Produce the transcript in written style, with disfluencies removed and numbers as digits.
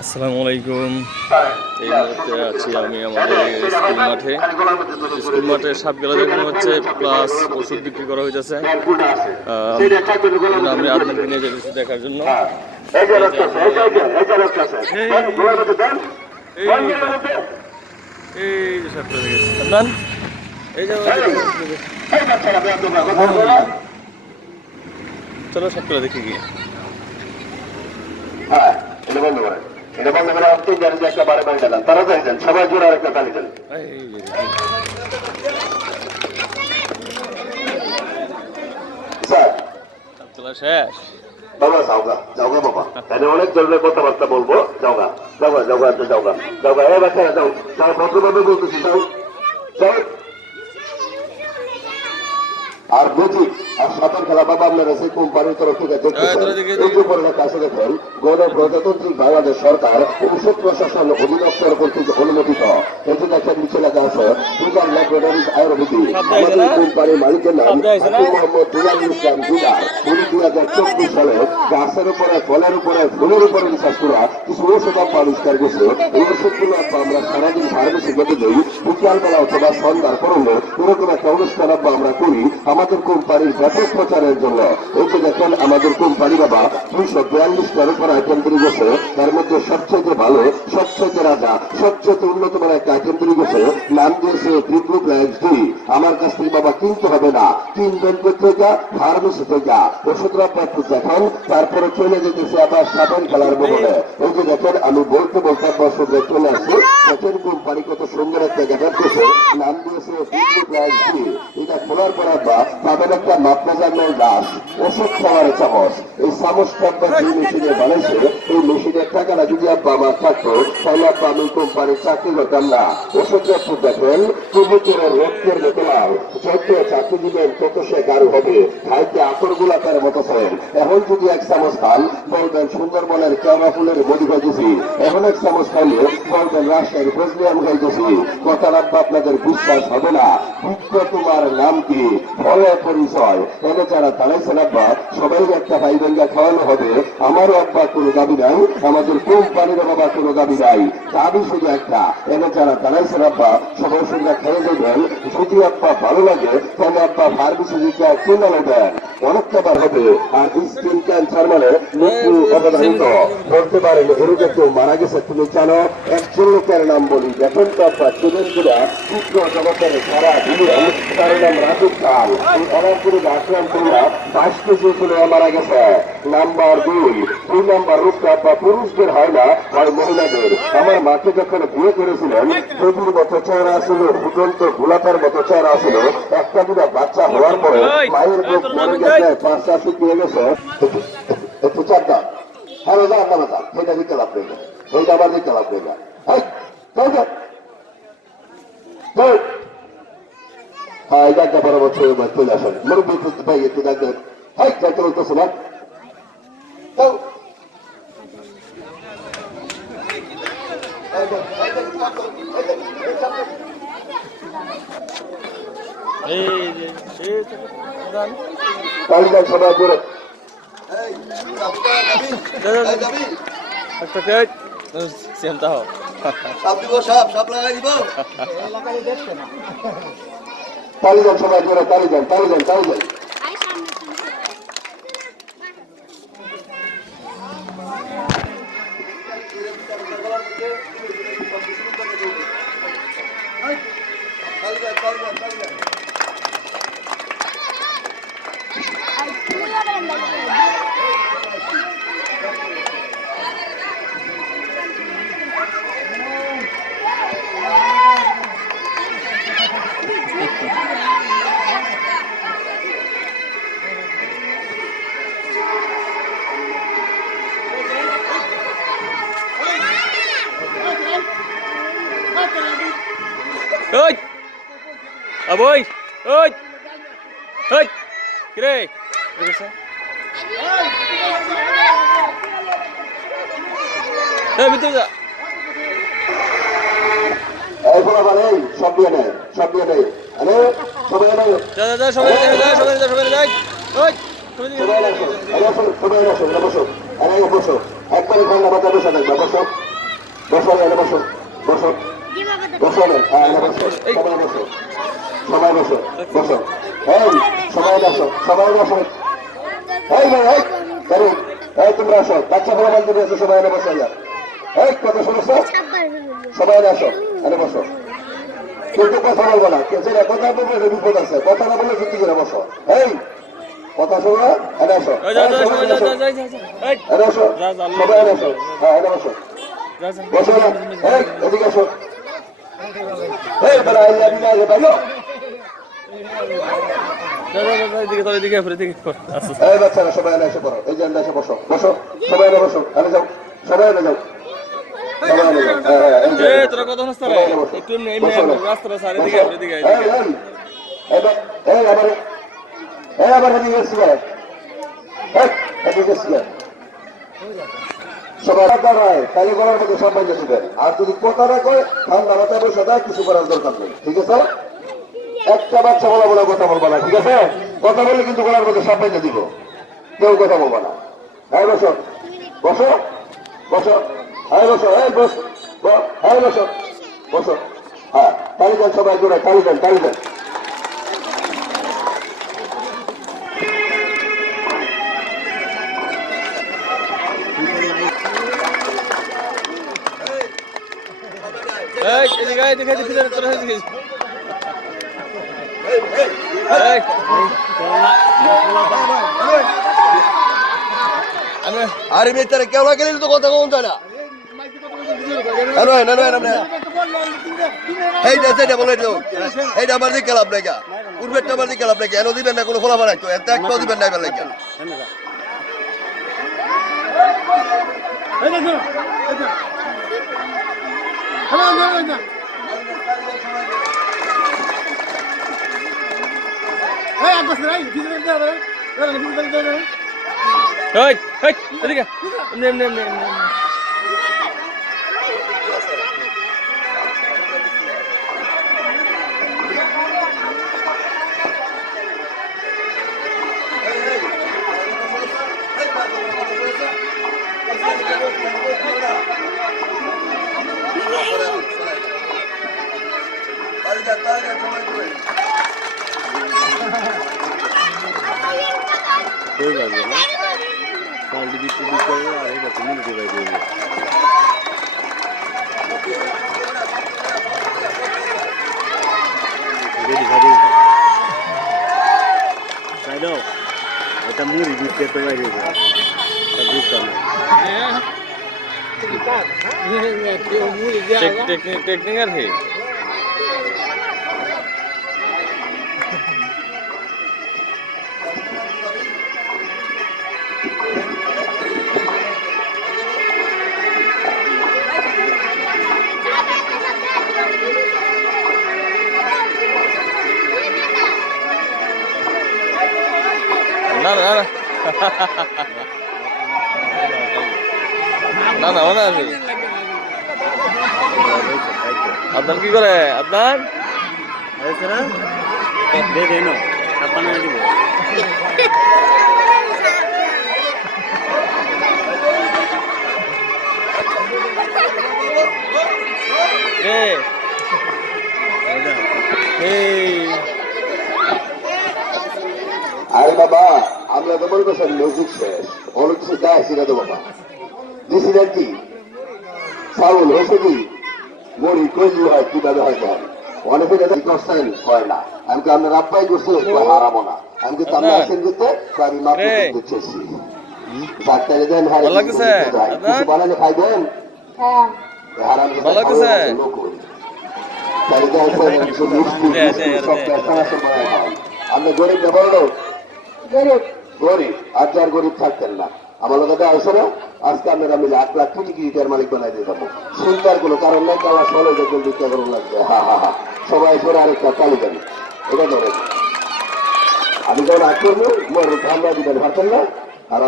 আসসালামু আলাইকুম। এই মুহূর্তে আছি আমি আমাদের স্কুল মাঠে সাপ খেলা দেখানো হচ্ছে, প্লাস ওষুধ বিক্রি করা হইতেছে। আমি আপনাদেরকে নিয়ে যেতেছি দেখার জন্য। এই যে সাপ খেলা দেখেছি আপনার, এই যে চলো সাপ খেলা দেখি গিয়ে। এটা বন্ধ করে তিন জানি যে একটা বারে বাড়ি দিলাম, তারা যাইছেন সবাই জোরে আর একটা তালি দেন। শেষ বাবা যাওগা যাওগা বাবা, তাহলে অনেক জরুরি কথাবার্তা বলবো। যাওগা যাওগা যাওগা যাওগা যাওগা, এ বাচ্চারা যাও যাও, ভদ্রভাবে বলতেছি যাও যাও। আর বুঝি আর সাঁতার খেলা বাবা আপনারা সেই কোম্পানির তরফ থেকে দেখতে কাছে দেখেন গণপ্রজাতান্ত্রিক বাংলাদেশ সরকার ঔষধ প্রশাসন অধিদপ্তর কর্তৃক অনুমোদিত। এটি একটা নিচে লেখা আছে দুলার ল্যাবরেটরিজ আয়ুর্বেদিক। আমাদের কোম্পানির মালিকের নাম মোহাম্মদ দুলাল ইসলাম দুলার। উনি 2024 সালে গাছের উপরে, ফলের উপরে, ফুলের উপরে রিসার্চ করা কিছু ঔষধ আবিষ্কার করছে। এই ওষুধগুলো আমরা সারাদিন ফার্মেসি করতে দিই, বিকালবেলা অথবা সন্ধ্যার পরলে এরকম একটা অনুষ্ঠান আমরা করি আমাদের কোম্পানির ব্যাপক প্রচারের জন্য। এই যে দেখেন আমাদের কোম্পানি বাবা 242টার উপর আইটেম তৈরি করছে। তার মধ্যে সবচেয়ে ভালো, সবচেয়ে রাজা, সবচেয়ে উন্নত মানের একটা আইটেম তৈরি করছে, নাম দিয়েছে বিদ্যুৎ ডি। আমার কাছ থেকে বাবা কিনতে হবে না, কিনবেন থেকে ফার্মেসি থেকে ওষুধটা একটু দেখেন, তারপরে চলে যেতেছে আবার সাবান খেলার বদলে। এই যে দেখেন আমি বলতে বলতে ওষুধে চলে আসছি। দেখেন কোম্পানি কত সুন্দর একটা গ্যাটার করছে, নাম দিয়েছে বিদ্যুৎ ডি। এটা খোলার পর পাবেন একটা মাপনাজানের গাছ, ওষুধ খাওয়ার চামচ। এই চামচটা যে মেশিনে বানাইছে, এই মেশিনের টাকাটা যদি আমার থাকতো তাহলে আমি কোম্পানির চাকরি করতাম না। ওষুধটা একটু দেখেন, কবুতরের রক্তের মতো লাল, যত চাকরি দিবেন তত সে গাঢ় হবে, খাইতে আতর গোলাপের মতো ছেন। এখন যদি এক চামচ খান বলবেন সুন্দরবনের কেওড়া ফুলের মধু খাইতেছি, এখন এক চামচ খাইলে বলবেন রাজশাহীর ফজলিয়াম খাইতেছি। কথা রাখবো আপনাদের বিশ্বাস হবে না। তোমার নাম কি, ফলের পরিচয়, এনে যারা দাঁড়াইছেন আব্বা সবাই একটা ভাই বোনকে খাওয়ানো হবে। আমারও আব্বা কোনো দাবি নাই, আমাদের কোম্পানির বাবা কোনো দাবি নাই, দাবি শুধু একটা, এনে যারা দাঁড়াইছেন আব্বা সবাই সঙ্গে খেয়ে দেবেন। যদি আব্বা ভালো লাগে তাহলে আব্বা ফার্মেসি কিনে নেবেন, অনেক খাবার হবে। আর স্কিন ক্যান্সার মানে মৃত্যু অবধারিত বলতে পারেন। এরকম কেউ মারা গেছে তুমি জানো? একজন লোকের নাম বলি, দেখেন তো আব্বা স্টুডেন্টরা চিত্র জগতের সারা দুনিয়ায় তার নাম রাজুক খান। অনেক করে আসলাম তোমরা 22 কেজি করে মারা গেছে। নাম্বার 2 নাম্বার রূপটা আব্বা পুরুষদের হয় না, হয় মহিলাদের। আমার মাকে যখন বিয়ে করেছিলেন দেবীর মতো চেহারা ছিল, ফুটন্ত গোলাপের মতো চেহারা ছিল। একটা দুটা বাচ্চা হওয়ার পরে মায়ের বুক মরে গেছে, পাঁচটা শুকিয়ে গেছে, একটু চারটা হ্যাঁ যা আপনারা যা, সেটা দিতে লাভ নেই, সেইটা আবার দিতে লাভ নেই। হ্যাঁ এই ডাক্তার 12 বছর চলে আসেন মুরব্বী ভাই, একটু ডাক্তার হ্যাঁ যাইতে বলতেছে না। কালিদার সবাই করে তালিদান সবাই করে তালিদান তালিদান তালিদান। Ơi, à bơi, ơi, ơi, cái đây, đây sao? Đây bên tôi ạ. এখন আবার এই সব দিয়ে নেই, সব দিয়ে নেই, আরে সবাই নেই, যা যা সবাই যা সবাই যা সবাই যাই, ওই বসো বসো একবারে ঠান্ডা মাথা বসে থাকবে বসো বসো বসো বসো বসো হ্যাঁ বসো সবাই বসো সবাই বসো বসো এই সবাই বসো সবাই বসো এই ভাই এই তোমরা আসো বাচ্চা বড় বান্ধবী আছে সবাই বসে যা এই কথা শুনেছো সবাই আসো আরে বসো কিন্তু কথা বলবো না যেটা কথা বলবে বিপদ আছে কথা না বলে সত্যি করে বসো এই কথা শোনো এনে আসো এনে আসো সবাই এনে আসো হ্যাঁ এনে আসো বসো না এই এদিকে আসো এই বলা আইয়া দিনা আগে বাইলো এই বাচ্চারা সবাই এনে এসে পড়ো এই যে এসে বসো বসো সবাই এনে বসো এনে যাও সবাই এনে যাও তোরা কত একটু রাস্তাটা সারে দিকে আবার সবাই দাঁড়ায় তাহলে গলার মধ্যে সম্মান দেবেন আর যদি কথা না কয় ঠান্ডা মাথায় বসে দেয় কিছু করার দরকার নেই ঠিক আছে একটা বাচ্চা বলা বলা কথা বলবো না ঠিক আছে কথা বললে কিন্তু গলার মধ্যে সম্মান দিব কেউ কথা বলবো না হ্যাঁ বসো বসো বসো হ্যাঁ বসো এই বস হ্যাঁ বসো বসো হ্যাঁ তালি দেন সবাই জোরে তালি দেন তালি দেন আরে বেচারা কেউ না গেলে তো কথা কম যায় না এইটা বলে এইটা আমার দিকে খেলাপ লেখা পূর্বেরটা আমার দিকে খেলাপ লেখা এনে দিবেন না কোনো ফলা বানাইতো একটা একটাও দিবেন না এবার লেখা এটা মুড়ি দিতে তো বাইরে টেকনিক আর হে না না না না না মানে আছে আপনার কি করে আপনার আরে বাবা আমরা তো মনে করছেন মিউজিক শেষ অনেক কিছু দেখাইছি না তো বাবা দিছিলেন কি চাউল হয়েছে কি মুড়ি কইলি হয় কিভাবে হয়তো হয় অনেকে যাদের করছেন হয় না আমি তো আপনার আব্বাই করছে হারাবো না আমি কিন্তু আমরা আছেন করতে আমি মাত্র দিচ্ছি ডাক্তারে দেন কিছু বানালে খাইবেন হারাম আমরা গরিব ব্যবহার গরিব আর যার গরিব থাকতেন না আমার দাদা আসে না আজকে আমরা মিলে 8 লাখ কোটি টাকার মালিক বানাই দিয়ে যাবো চিন্তার কোনো কারণ নাই কালা সলে দেখবেন দিতে করুন লাগবে হা হা হা সবাই করে আরেকটা চালু দেন এটা ধরে আমি যখন আগ করবো মোর ঠান্ডা দিবেন ভাবতেন না আর